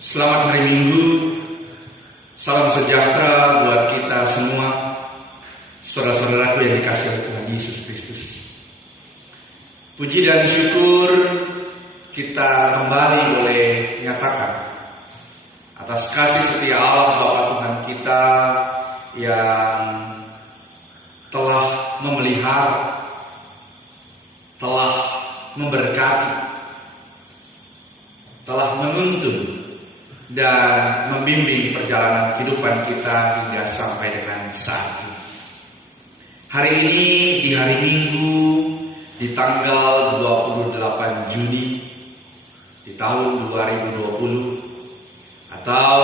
Selamat hari Minggu, salam sejahtera buat kita semua, saudara-saudaraku yang dikasihi oleh Tuhan Yesus Kristus. Puji dan syukur kita kembali boleh menyatakan atas kasih setia Allah Bapa Tuhan kita yang telah memelihara, telah memberkati, telah menuntun dan membimbing perjalanan kehidupan kita hingga sampai dengan saat ini. Hari ini di hari Minggu di tanggal 28 Juni di tahun 2020 atau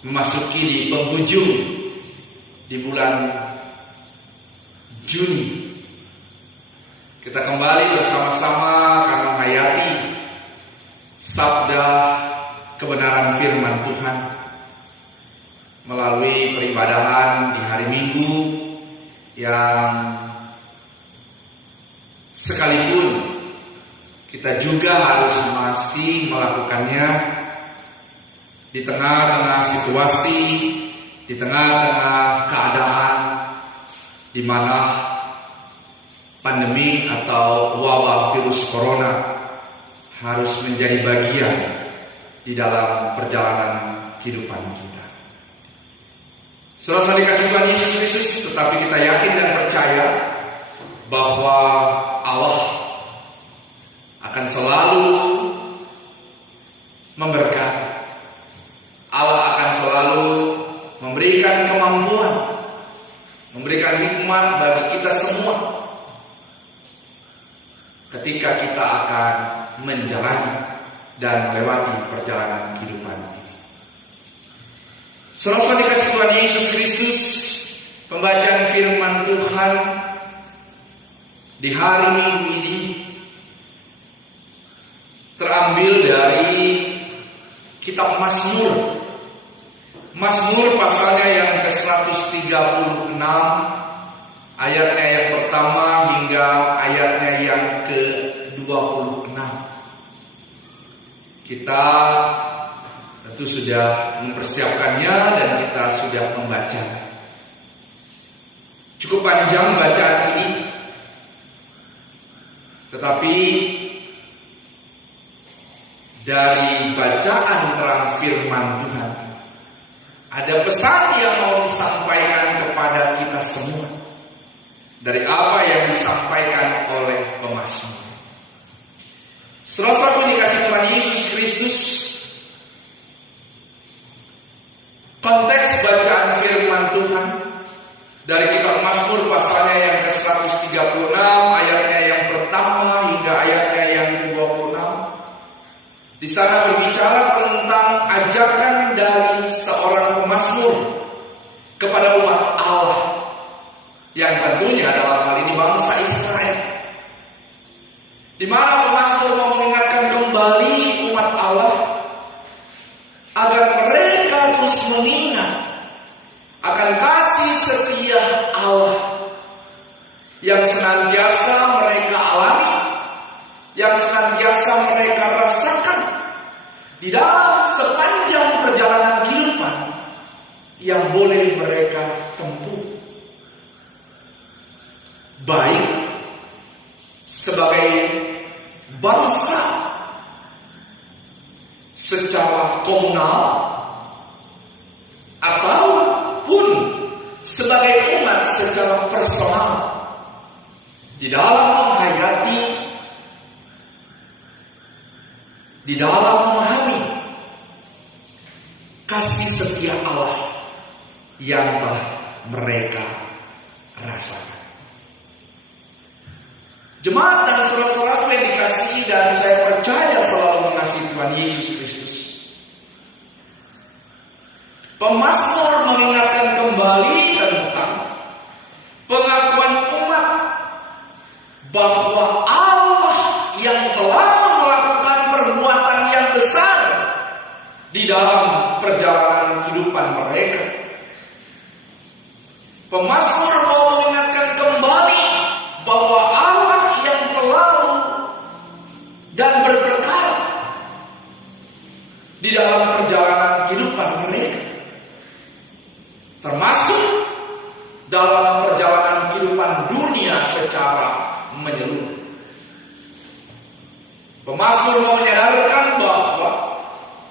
memasuki di penghujung di bulan Juni, kita kembali bersama-sama akan menghayati sabda kebenaran firman Tuhan melalui peribadahan di hari Minggu yang sekalipun kita juga harus masih melakukannya di tengah-tengah situasi, di tengah-tengah keadaan di mana pandemi atau wabah virus corona harus menjadi bagian di dalam perjalanan kehidupan kita. Saudara dikasih Tuhan Yesus Kristus, tetapi kita yakin dan percaya bahwa Allah akan selalu memberkati. Allah akan selalu memberikan kemampuan, memberikan hikmat bagi kita semua ketika kita akan menjalani dan melewati perjalanan kehidupan ini. Saudara dikasih Tuhan Yesus Kristus, pembacaan firman Tuhan di hari Minggu ini terambil dari kitab Mazmur. Mazmur pasalnya yang ke-136, ayatnya yang pertama hingga ayatnya yang ke-26. Kita tentu sudah mempersiapkannya dan kita sudah membaca. Cukup panjang bacaan ini, tetapi dari bacaan terang firman Tuhan ada pesan yang mau disampaikan kepada kita semua dari apa yang disampaikan oleh pemazmur. Saudara dikasih Tuhan Yesus Kristus, konteks bacaan firman Tuhan dari kitab Mazmur pasalnya yang ke-136, ayatnya yang pertama hingga ayatnya yang ke-26. Di sana berbicara tentang ajakan dari seorang pemazmur kepada umat Allah, yang tentunya dalam hal ini bangsa Israel, di mana pemazmur mau mengingatkan kembali umat Allah agar mereka terus mengingat akan kasih setia Allah yang senantiasa mereka alami, yang senantiasa mereka rasakan di dalam sepanjang perjalanan kehidupan yang boleh mereka tempuh, baik sebagai bangsa secara komunal ataupun sebagai umat secara personal di dalam menghayati, di dalam memahami kasih setia Allah yang telah mereka rasakan. Jemaat dan saudara-saudaraku yang dikasihi dan saya percaya selalu mengasihi Tuhan Yesus Kristus, pemazmur mengingatkan kembali tentang pengakuan umat bahwa Allah yang telah melakukan perbuatan yang besar di dalam perjalanan kehidupan mereka. Pemazmur mau mengingatkan kembali bahwa Allah yang telah dan berperkara di dalam perjalanan kehidupan mereka, termasuk dalam perjalanan kehidupan dunia secara menyeluruh. Pemazmur mau menyadarkan bahwa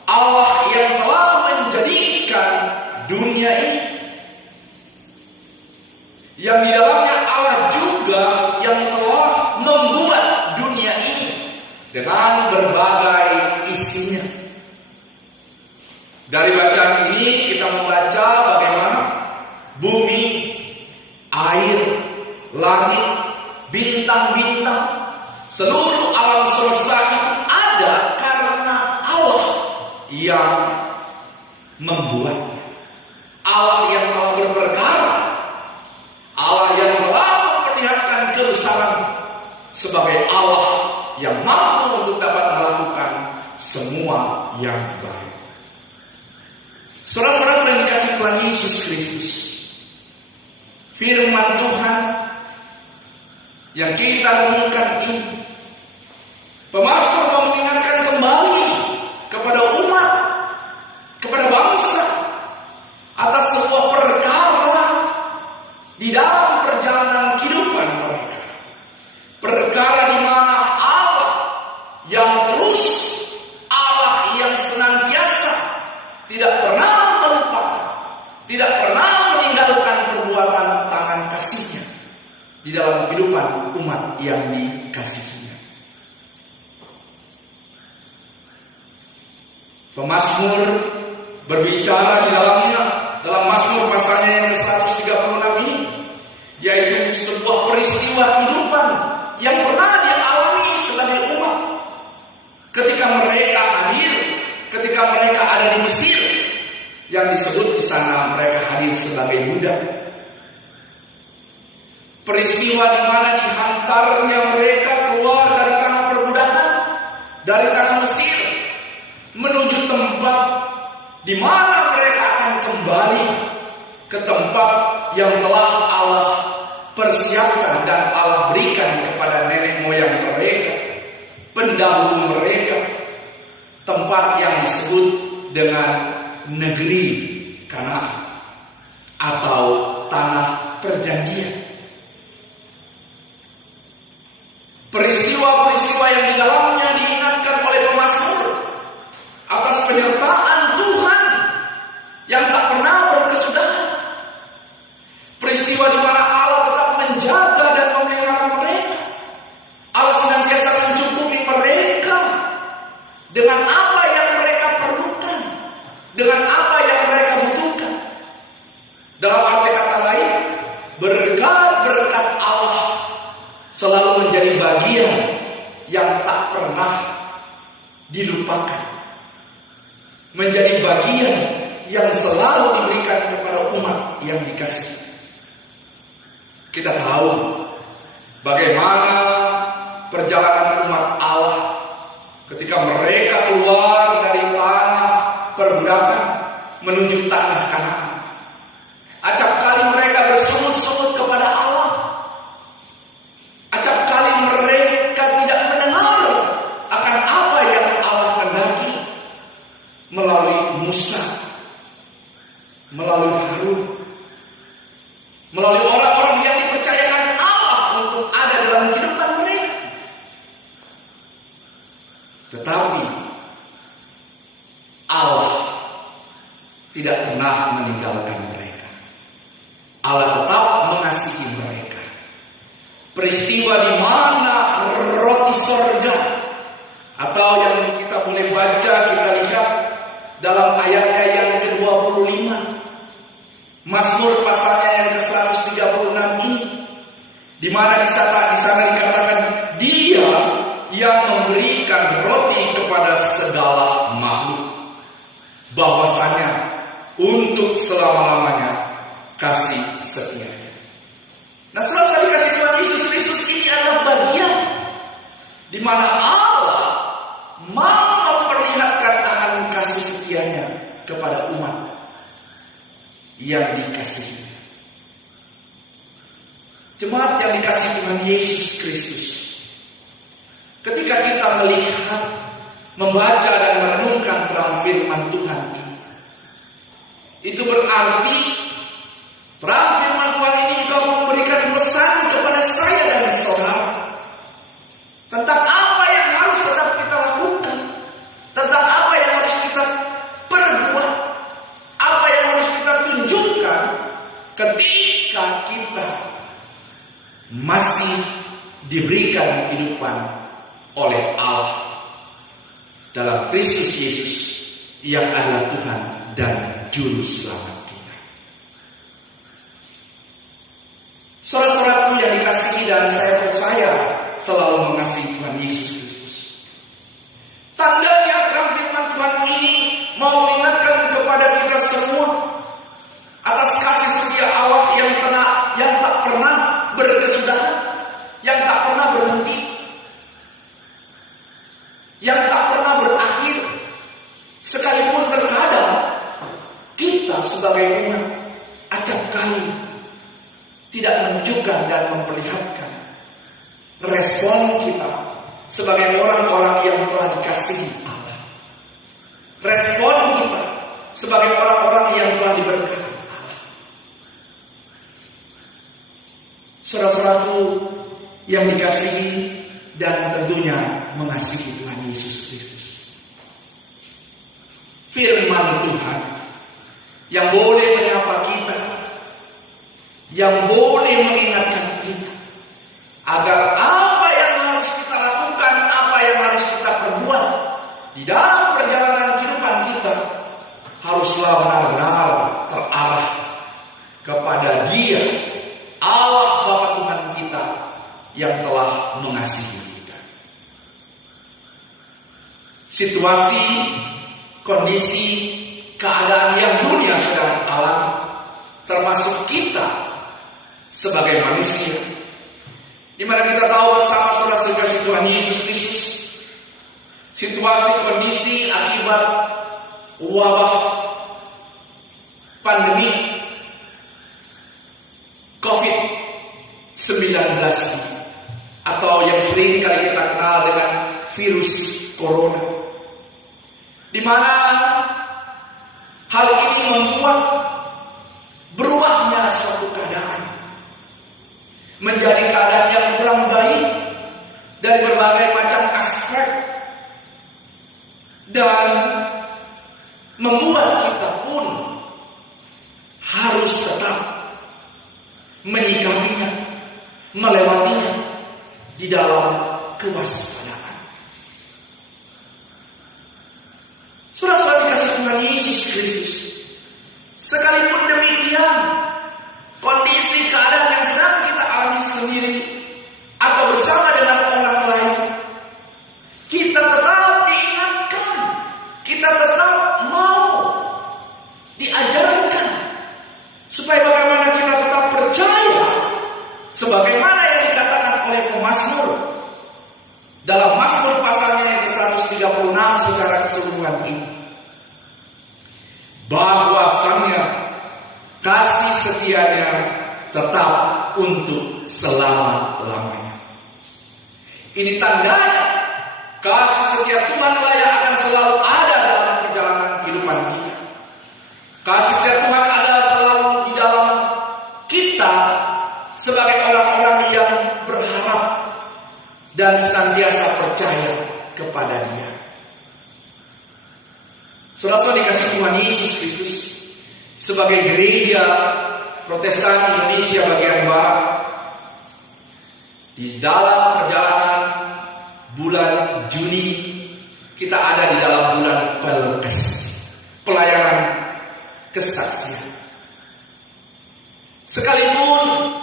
Allah yang telah menjadikan dunia ini, yang di dalamnya Allah juga yang telah membuat dunia ini dengan berbagai isinya. Dari bacaan ini kita membaca bagaimana bumi, air, langit, bintang-bintang, seluruh alam semesta itu ada karena Allah yang membuatnya. Allah yang telah berperkara, Allah yang telah memperlihatkan kebesaran sebagai Allah yang mampu untuk dapat melakukan semua yang baik. Saudara-saudara yang dikasihi Tuhan Yesus Kristus, firman Tuhan yang kita renungkan ini, pemazmur mau mengingatkan kembali kepada umat, kepada bangsa, atas sebuah perkara di dalam perjalanan kehidupan mereka. Perkara di mana Allah yang terus, Allah yang senantiasa tidak pernah melupakan, tidak pernah meninggalkan perbuatan tangan kasih-Nya di dalam kehidupan umat yang dikasihinya. Pemazmur berbicara di dalamnya, dalam Mazmur pasalnya yang ke-136 ini, yaitu sebuah peristiwa kehidupan yang pernah dialami sebagai umat ketika mereka hadir, ketika mereka ada di Mesir, yang disebut di sana mereka hadir sebagai budak. Peristiwa di mana dihantarnya mereka keluar dari tanah perbudakan, dari tanah Mesir, menuju tempat di mana mereka akan kembali ke tempat yang telah Allah persiapkan dan Allah berikan kepada nenek moyang mereka, pendahulu mereka, tempat yang disebut dengan negeri Kanaan atau tanah perjanjian. Peristiwa-peristiwa yang di dalamnya diingatkan oleh pemazmur atas penyertaan Tuhan yang tak pernah berkesudahan. Peristiwa di mana Allah tetap menjaga dan memelihara mereka. Allah senantiasa mencukupi mereka dengan apa yang mereka perlukan, dengan apa yang mereka butuhkan. Dalam arti kata lain, berkat-berkat Allah selalu menjadi bagian yang tak pernah dilupakan, menjadi bagian yang selalu diberikan kepada umat yang dikasihi. Kita tahu bagaimana perjalanan umat Allah ketika mereka keluar dari tanah perbudakan menuju tanah Kanaan. Acap kali mereka bersungut-sungut kepada Allah. Acap kali mereka tidak mendengar akan apa yang Allah kehendaki melalui Musa, melalui Harun, melalui orang-orang yang dipercayakan Allah untuk ada dalam kehidupan mereka. Tetapi Allah tidak pernah meninggalkan mereka. Allah tetap mengasihi mereka. Peristiwa di mana roti sorga, atau yang kita boleh baca, kita lihat dalam ayatnya yang ke-25, Mazmur pasalnya yang ke-136 ini, di mana di sana dikatakan Dia yang memberikan roti kepada segala makhluk, bahwasanya untuk selama-lamanya kasih setia. Nah, setelah dikasih Tuhan Yesus Kristus, ini adalah bagian di mana Allah mau memperlihatkan tangan kasih setianya kepada umat yang dikasihi. Jemaat yang dikasihi Tuhan Yesus Kristus, ketika kita melihat, membaca dan merenungkan terang firman Tuhan ini. Itu berarti terang firman Tuhan ini juga memberikan pesan kepada saya dan saudara tentang apa yang harus tetap kita lakukan, tentang apa yang harus kita perbuat, apa yang harus kita tunjukkan ketika kita masih diberikan kehidupan oleh Allah dalam Kristus Yesus yang adalah Tuhan dan Juru Selamat kita. Saudara-saudaraku yang dikasihi dan saya percaya selalu mengasihi Tuhan Yesus Kristus. Tandanya terang firman Tuhan ini mau mengingatkan kepada kita semua atas kasih setia Allah yang tak pernah berkesudahan, yang tak pernah berhenti, yang tak pernah berakhir. Sekalipun terkadang kita sebagai umat acap kali tidak menunjukkan dan memperlihatkan respon kita sebagai orang-orang yang telah dikasihi Allah, respon kita sebagai orang-orang yang telah diberkati Allah. Saudara-saudaraku yang dikasihi dan tentunya mengasihi Tuhan Yesus Kristus, firman Tuhan yang boleh menyapa kita, yang boleh mengingatkan kita agar apa yang harus kita lakukan, apa yang harus kita perbuat di dalam perjalanan kehidupan kita haruslah benar-benar terarah kepada Dia, Allah Bapa Tuhan kita yang telah mengasihi kita. Situasi, kondisi, keadaan yang dunia sedang alami, termasuk kita sebagai manusia, di mana kita tahu bersama saudara sekalian Tuhan Yesus Kristus, situasi kondisi akibat wabah pandemi COVID-19 atau yang sering kali kita kenal dengan virus corona, di mana hal ini membuat berubahnya suatu keadaan menjadi keadaan yang kurang baik dari berbagai macam aspek, dan membuat kita pun harus tetap menyikapinya, melewatinya di dalam kewaspadaan. Saudara-saudara dikasihi Tuhan Yesus Kristus, sekalipun demikian kondisi keadaan yang sedang kita alami sendiri atau bersama dengan orang lain, kita tetap diingatkan, kita tetap mau diajarkan supaya bagaimana kita tetap percaya sebagaimana yang dikatakan oleh pemazmur dalam Mazmur pasalnya yang ke-136 secara keseluruhan ini, bahwasannya kasih setianya tetap untuk selama-lamanya. Ini tandanya kasih setia Tuhan yang akan selalu ada dalam perjalanan kehidupan kita. Kasih setia Tuhan ada selalu di dalam kita sebagai orang-orang yang berharap dan senantiasa percaya kepada Dia. Saudara-saudara dikasihi Tuhan Yesus Kristus, sebagai gereja Protestan Indonesia bagian Barat, di dalam perjalanan bulan Juni kita ada di dalam bulan Pelkes, pelayanan kesaksian. Sekalipun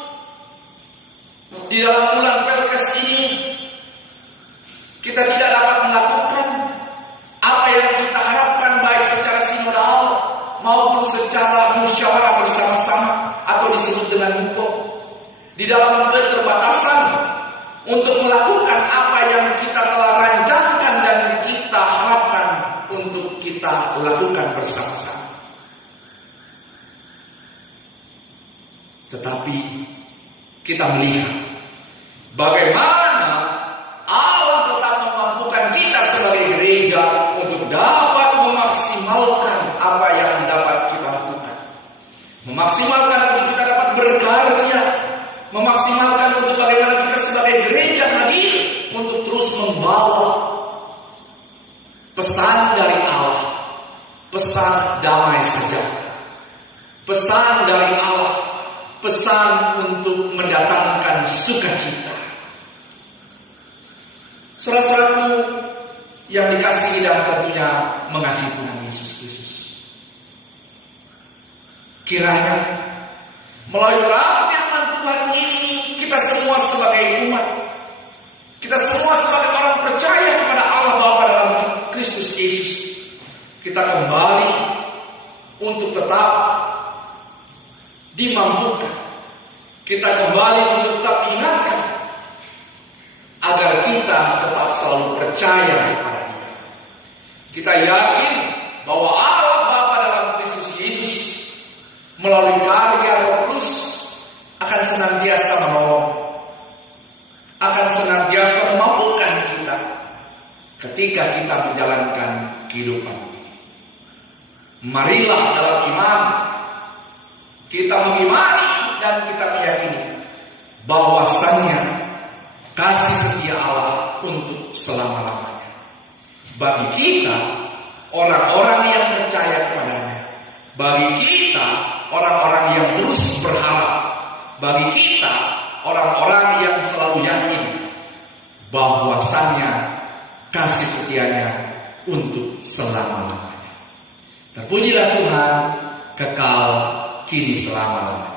di dalam bulan Pelkes ini kita tidak dapat melakukan apa yang kita harapkan, baik secara sinodal maupun secara musyawarah bersama-sama atau disebut dengan hukum, di dalam keterbatasan untuk melakukan apa yang kita telah rancangkan dan kita harapkan untuk kita lakukan bersama-sama. Tetapi kita melihat bagaimana Allah tetap memampukan kita sebagai gereja pesan dari Allah, pesan damai sejahtera, pesan dari Allah, pesan untuk mendatangkan sukacita. Saudara-saudaraku yang dikasihi dan tentunya mengasihi Tuhan Yesus Kristus, kiranya melalui terang firman Tuhan ini, kita semua sebagai umat, kita semua sebagai orang percaya kepada Allah Bapa dalam Kristus Yesus, kita kembali untuk tetap dimampukan, kita kembali untuk tetap diingatkan agar kita tetap selalu percaya kepada Dia. Kita yakin bahwa Allah Bapa dalam Kristus Yesus melalui karya Roh Kudus akan senantiasa menolong, akan senantiasa memampukan kita ketika kita menjalankan kehidupan ini. Marilah dalam iman kita mengimani dan kita meyakini bahwasannya kasih setia Allah untuk selama-lamanya bagi kita orang-orang yang percaya kepadanya, bagi kita orang-orang yang terus berharap, bagi kita orang-orang yang selalu yakin bahwasannya kasih setianya untuk selama-lamanya. Terpujilah Tuhan kekal kini selama-lamanya.